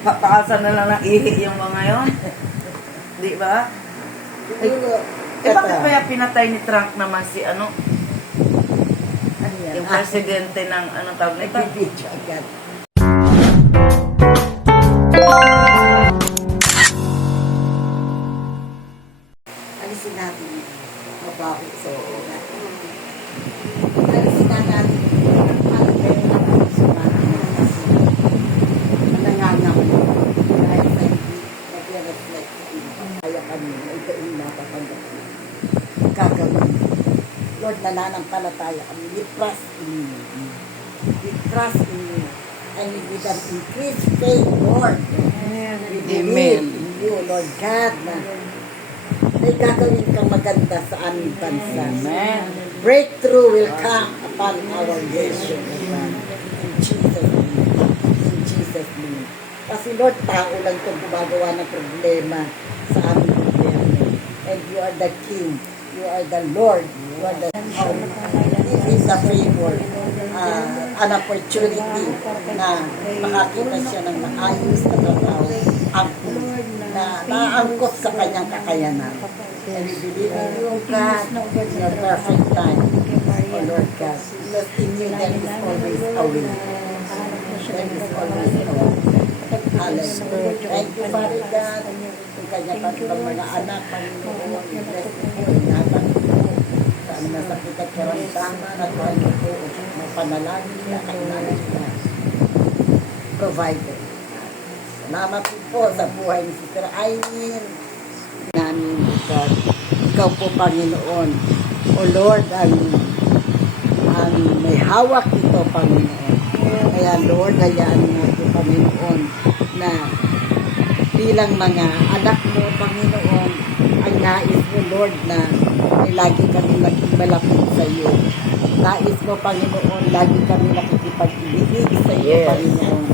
Pataasan na lang ng ihi yung mga yon. Di ba? Bakit kaya pinatay ni Trump naman si ano? Yung presidente ng ano tawag nito? Alisin natin mabaho sa ulan. Alisin na natin ang pera ng sumahan kasi nangangamoy dahil sa hindi nag-reflect sa iba. Kaya kami na ito yung napapanggap na gagawin. Lord, nananampalataya kami. We trust in you. We trust in you. And with an increased faith, Lord. We believe in you, Lord God, na may gagawin kang maganda sa aming bansa. Amen. Breakthrough will come upon our nation. In Jesus' name. In Jesus' name. Kasi Lord, tao lang itong gumagawa ng problema sa aming gobyerno. And you are the King. You are the Lord. You are the This is a favor. An opportunity na makakita siya ng maayos na trabaho na naangkot sa kanyang kakayanan. And we believe in you, God, in your perfect time. Oh Lord God, because in you there is always a way. There is always a way. Hallelujah. Thank you, Father God. Kung kanya pa ibang mga anak, Panginoon, bless po, ingatan po. Saan nasakit at karamdaman at buhay mo po, mapanalangin na kailangan na provider. Salamat po sa buhay ni Sister Aileen. Namin, God, ikaw po, Panginoon. O Lord, ang may hawak ito, Panginoon. Kaya Lord, hayaan mo ito, Panginoon, na bilang mga anak mo, Panginoon, ang nais mo, Lord, na ay lagi kami maging malapit sa iyo. Nais mo, Panginoon, lagi kami nakikipag-ibig sa iyo, Panginoon.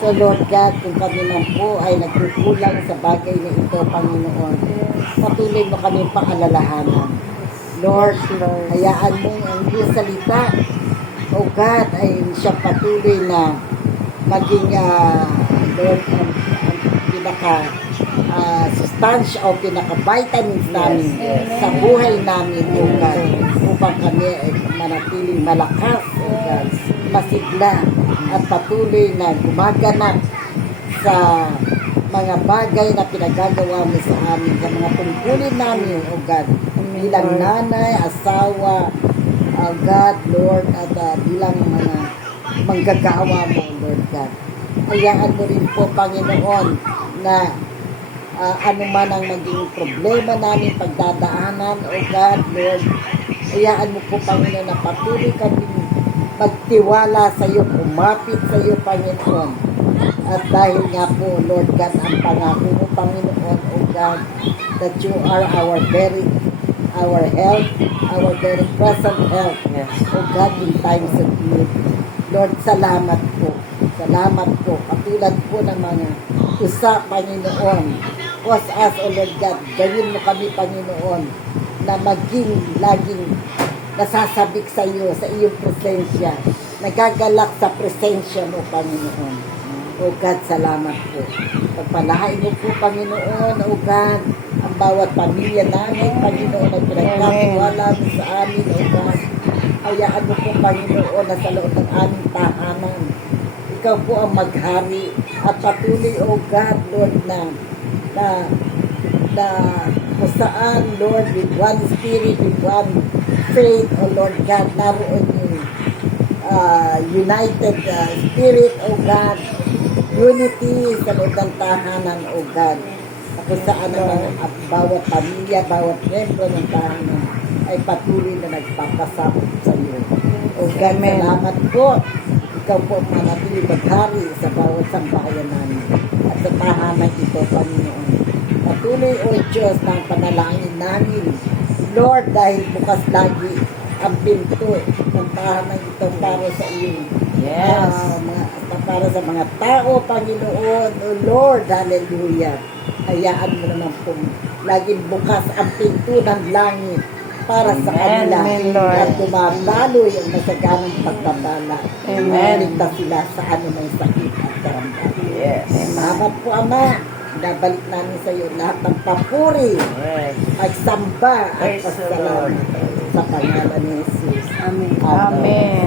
So Lord God, kung kami man po ay nagkukulang sa bagay na ito, Panginoon, patuloy mo kami paalalahanan. Lord, hayaan mo ang iyong salita, O God, ay siya patuloy na maging, Lord, ang pinaka sustansya o pinaka-vitamins namin sa buhay namin, O God, upang kami ay manatiling malakas, O God, masigla at patuloy na gumaganap sa mga bagay na pinagagawa mo sa amin, sa mga tungkulin namin, O God, bilang nanay, asawa, God, Lord, at bilang mga manggagawa mo, Lord God. Hayaan mo rin po, Panginoon, na ano man ang maging problema namin, pagdadaanan, O God, Lord, hayaan mo po, Panginoon, na patuloy kami magtiwala sa iyo, kumapit sa iyo, Panginoon. At dahil nga po, Lord God, ang pangako mo, Panginoon, O God, that you are our help, our very present help, O God, in times of need. Lord, salamat po. Salamat po. Katulad po ng mga usa, Panginoon. Cause us, O Lord God, gawin mo kami, Panginoon, na maging laging nasasabik sa iyo, sa iyong presensya, nagagalak sa presensya mo, Panginoon. O God, salamat po. Pagpalahain mo po, Panginoon, O God, ang bawat pamilya namin, Panginoon, ay pinagkatiwala mo sa amin, O God. Hayaan mo po, Panginoon, na sa loob ng aming tahanan, ikaw po ang maghari at patuloy, O God, Lord, na kung saan, Lord, with one spirit, with one faith, O Lord God, naroon yung united spirit, O God, unity sa loob ng tahanan, O God, kung saan ang bawat pamilya, bawat membro ng tahanan ay patuloy na nagpapasabot sa iyo. O God, salamat po. Ikaw po manatili maghari sa bawat sambahayan namin at sa tahanan ito, Panginoon. Patuloy, O Diyos, ng panalangin namin, Lord, dahil bukas lagi ang pinto ng tahanan ito para sa iyo. Yes. Para sa mga tao, Panginoon, O Lord, hallelujah. Hayaan mo naman po laging bukas ang pinto ng langit para sa kanila at dumabaloy ang masaganang pagtatala. Ligtas sila sa anumang sakit at karamdaman. Yes. Salamat po, Ama. Nabalik namin sa iyo lahat ng papuri, Yes. pagsamba at Praise the Lord. pasalamat sa pangalan ni Jesus. Amen. Amen. Amen.